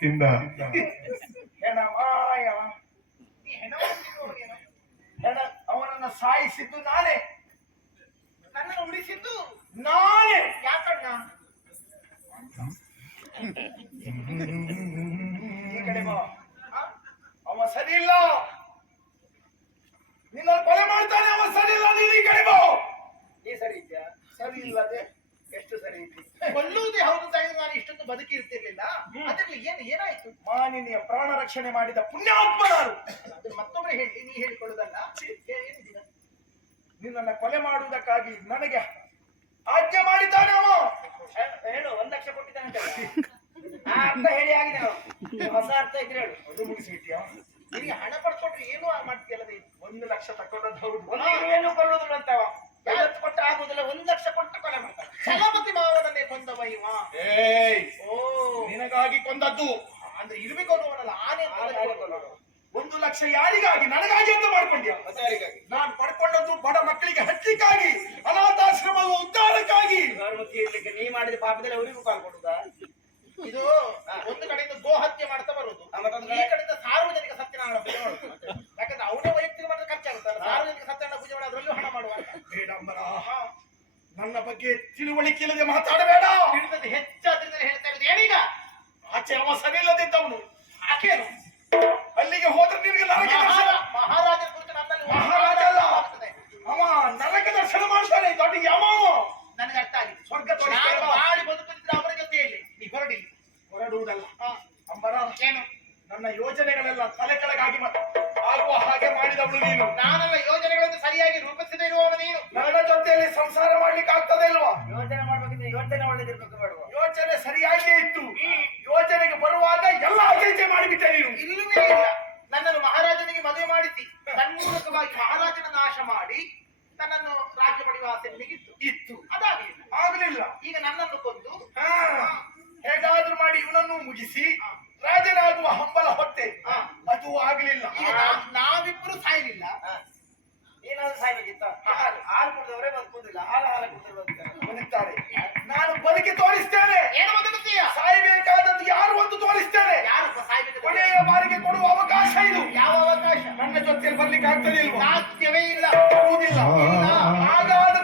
ತಿಂದ ಅವನನ್ನ ಸಾಯಿಸಿದ್ದು ನಾನೇ ನನ್ನನ್ನು ಉಳಿಸಿದ್ದು ನಾನೇ ಯಾಕಣ್ಣ? ಅವ ಸರಿ ಇಲ್ಲ ನಿನ್ನ ಕೊಲೆ ಮಾಡ್ತಾನೆ ಅವ ಸರಿ ಇದ್ಯಾ ಸರಿ ಇಲ್ಲದೆ ಎಷ್ಟು ಸರಿ ಇದ್ದಿ ಕೊಲ್ಲುವುದೇ ಹೌದು ತಾಯಿ ನಾನು ಇಷ್ಟೊಂದು ಬದುಕಿರ್ತಿರ್ಲಿಲ್ಲ. ಅದ್ರಲ್ಲಿ ಏನು ಏನಾಯ್ತು? ಮಾನಿನಿಯ ಪ್ರಾಣ ರಕ್ಷಣೆ ಮಾಡಿದ ಪುಣ್ಯಾತ್ಮ ನಾನು ಅದು ಮತ್ತೊಬ್ಬರು ಹೇಳಿ ನೀ ಹೇಳಿಕೊಳ್ಳುದಲ್ಲ? ನಿನ್ನನ್ನ ಕೊಲೆ ಮಾಡುವುದಕ್ಕಾಗಿ ನನಗೆ ಆಜ್ಞೆ ಮಾಡಿದ್ದಾನೆ ಅವನು. ಹೇಳು ಒಂದ್ ಲಕ್ಷ ಕೊಟ್ಟಿದ್ದಾನೆ. ಆ ಅರ್ಥ ಹೇಳಿ ಆಗಿದೆ. ಹೊಸ ಅರ್ಥ ಇದ್ರೆ ಹೇಳು. ಅದು ಮುಗಿಸಿಬಿಟ್ಟಿಯ ನಿನಗೆ ಹಣ ಪಡ್ಕೊಟ್ರೆ ಏನು ಮಾಡ್ತೀಯಲ್ಲ? ಒಂದು ಲಕ್ಷ ತಕೊಂಡದ್ದು ಹೌದು. ಒಂದು ಏನು ಛಲಮತಿ ಮಾವನನ್ನೇ ಕೊಂದವ ಇವ. ಏಯ್ ಓ. ನಿನಗಾಗಿ ಕೊಂದದ್ದು. ಅಂದ್ರೆ ಇರ್ಬೇಕು ಅನ್ನುವನಲ್ಲ ಆನೆ. ಒಂದು ಲಕ್ಷ ಯಾರಿಗಾಗಿ ನನಗಾಗಿ ಅಂತ ಮಾಡ್ಕೊಂಡ್ಯ? ನಾನು ಪಡ್ಕೊಂಡದ್ದು ಬಡ ಮಕ್ಕಳಿಗೆ ಹಚ್ಚಲಿಕ್ಕಾಗಿ ಅನಾಥಾಶ್ರಮದ ಉದ್ಧಾರಕ್ಕಾಗಿ. ಇರ್ಲಿಕ್ಕೆ ನೀ ಮಾಡಿದ ಪಾಪದಲ್ಲಿ ಅವರಿಗೂ ಕಾಲ್ ಕೊಡುದ? ಇದು ಒಂದು ಕಡೆಯಿಂದ ಗೋ ಹತ್ಯೆ ಮಾಡ್ತಾ ಬರುದು ಆ, ಈ ಕಡೆ- ಕಡೆಯಿಂದ ಸಾರ್ವಜನಿಕ ಸತ್ಯನಾರಾಯಣ ಪೂಜೆ ಮಾಡುದು ಯಾಕಂದ್ರೆ ಅವನೇ ವೈಯಕ್ತಿಕ ಮಾಡಿದ್ರೆ ಖರ್ಚಾಗುತ್ತಲ್ಲ ಸಾರ್ವಜನಿಕ ಸತ್ಯನಾರಾಯಣ ಪೂಜೆ ಮಾಡಿ ಅದರಲ್ಲೂ ಹಣ ಮಾಡುವ ಬೇಡಂಬರ. ನನ್ನ ಬಗ್ಗೆ ತಿಳುವಳಿಕೆ ಇಲ್ಲದೆ ಮಾತಾಡಬೇಡ. ತಿಳಿದದ್ದು ಹೆಚ್ಚಾದ್ರಿಂದ ಹೇಳ್ತಾ ಇರೋದು ಏನೀಗ? ಆಚೆ ಅವ ಸರಿ ಇಲ್ಲದಿದ್ದವನು ಆಕೇನು? ಅಲ್ಲಿಗೆ ಹೋದ್ರೆ ನಿನಗೆ ನರಕ ದರ್ಶನ ಕುರಿತು ನನ್ನಲ್ಲಿ ಮಹಾರಾಜ ಅಲ್ಲ. ಅವ ನರಕ ದರ್ಶನ ಮಾಡ್ತಾನೆ ದೊಡ್ಡ ಯಾವ. ನನಗೆ ಅರ್ಥ ಆಗಿದೆ. ಸ್ವರ್ಗ ನಾನು? ಮಾಡಿ ಬದುಕುತ್ತಿದ್ರೆ ಅವರ ಜೊತೆಯಲ್ಲಿ. ನೀ ಹೊರಡಿ. ಹೊರಡುವುದಲ್ಲ. ಅಂಬರ ಏನು? ನನ್ನ ಯೋಜನೆಗಳೆಲ್ಲ ತಲೆ ಕೆಳಗಾಗಿ ಆಗುವ ಹಾಗೆ ಮಾಡಿದವಳು ನೀನು. ನಾನೆಲ್ಲ ಯೋಜನೆಗಳನ್ನು ಸರಿಯಾಗಿ ರೂಪಿಸದೇ ಇರುವವನು ನೀನು ನನ್ನ ಜೊತೆಯಲ್ಲಿ ಸಂಸಾರ ಮಾಡ್ಲಿಕ್ಕೆ ಆಗ್ತದೆ ಇಲ್ವಾ? ಯೋಚನೆ ಮಾಡ್ಬೇಕಿದ್ರೆ ಯೋಚನೆ ಒಳ್ಳೇದಿರ್ಬೇಕು ಬೇಡವಾ? ಯೋಚನೆ ಸರಿಯಾಗಿಯೇ ಇತ್ತು. ಯೋಚನೆಗೆ ಬರುವಾಗ ಎಲ್ಲ ಅಜಯ್ಯ ಮಾಡಿಬಿಟ್ಟೆ ನೀನು. ಇಲ್ಲವೇ ಇಲ್ಲ. ನನ್ನನ್ನು ಮಹಾರಾಜನಿಗೆ ಮದುವೆ ಮಾಡಿಸಿ ತನ್ಮೂಲಕವಾಗಿ ಮಹಾರಾಜನ ನಾಶ ಮಾಡಿ ನನ್ನನ್ನು ರಾಜ್ಯ ಪಡೆಯುವ ಆಸೆ ನಿನಗಿತ್ತು ಇತ್ತು. ಅದಾಗಲಿಲ್ಲ. ಆಗಲಿಲ್ಲ. ಈಗ ನನ್ನನ್ನು ಕೊಂದು. ಹೇಗಾದ್ರೂ ಮಾಡಿ ಇವನನ್ನು ಮುಗಿಸಿ ರಾಜನಾಗುವ ಹಂಬಲ ಹೊತ್ತೆ. ಅದು ಆಗಲಿಲ್ಲ ಈಗ ಆಗ್ತದೆ ಇಲ್ಲ. ಸಾಧ್ಯವೇ ಇಲ್ಲ ಆಗುವುದಿಲ್ಲ ಹಾಗಾದ್ರೆ